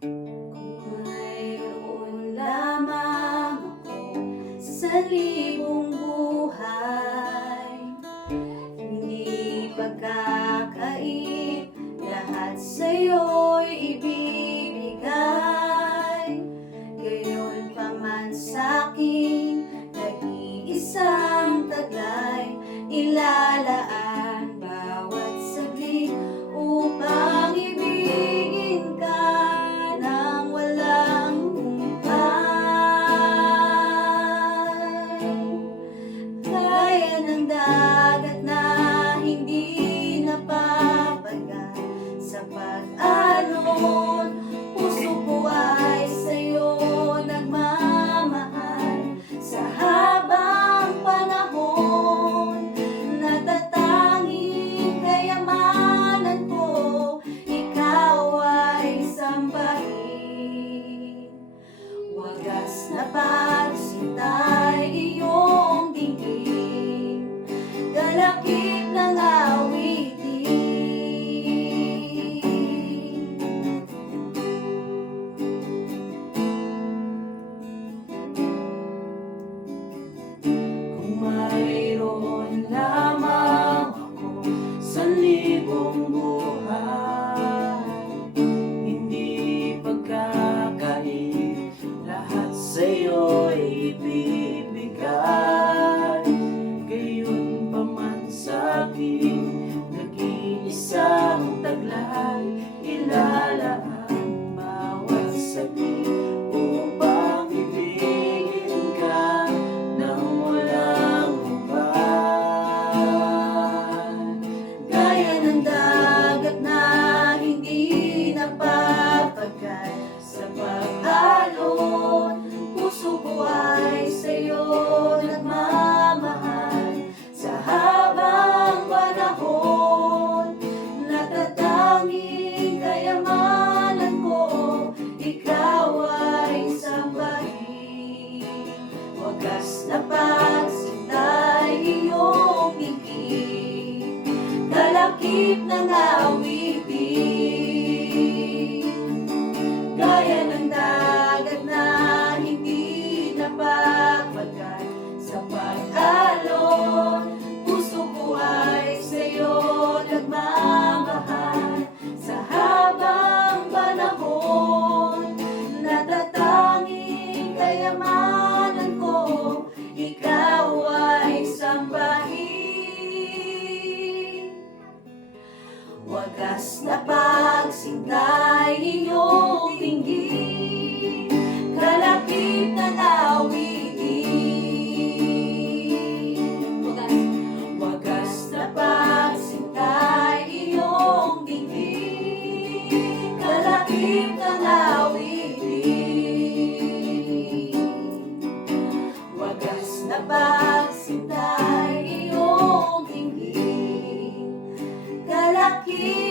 Kung mayroon lamang ako sa libong buhay, hindi pagkakait, lahat sa'yo'y ibibigay. Gayon pa man sa'kin, nag-iisang taglay, ilalaan bawat saglit upang ibigin ka ng walang humpay. Kaya ng dagat na hindi napapagal sa pag-alon, puso ko ay sa'yo nagmamahal. Sa habang panahon, natatanging kayamanan ko, ikaw ay sambahin. Wagas na pagsinta'y iyong dinggin, kalakip ng awitin. Kung mayroon lamang ako sa libong buhay, hindi pagkakait, lahat sa'yo'y ibibigay. Gayon pa man sa'kin, nag-iisang taglay, ilalaan bawat saglit upang ibigin ka ng walang hubad. Gaya ng dagat na hindi napapagal sa pag-alon, puso ko ay sa'yo nagmamahal. Sa habang panahon, natatanging kayamanan ko, ikaw ay sambahin. Wagas na pagsinta'y iyong bigin, kalakip ng awitin. Gaya ng dagat na hindi napapagal sa pag-alon, puso ko ay sa'yo nagmamahal. Sa habang panahon, natatanging kayamanan ko, ikaw ay sambahin. Wagas na pagsinta'y iyong dinggin, kalakip ng awitin. Wagas na pagsinta'y iyong dinggin, kalakip ng awitin. Wagas na pagsinta'y iyong dinggin, kalakip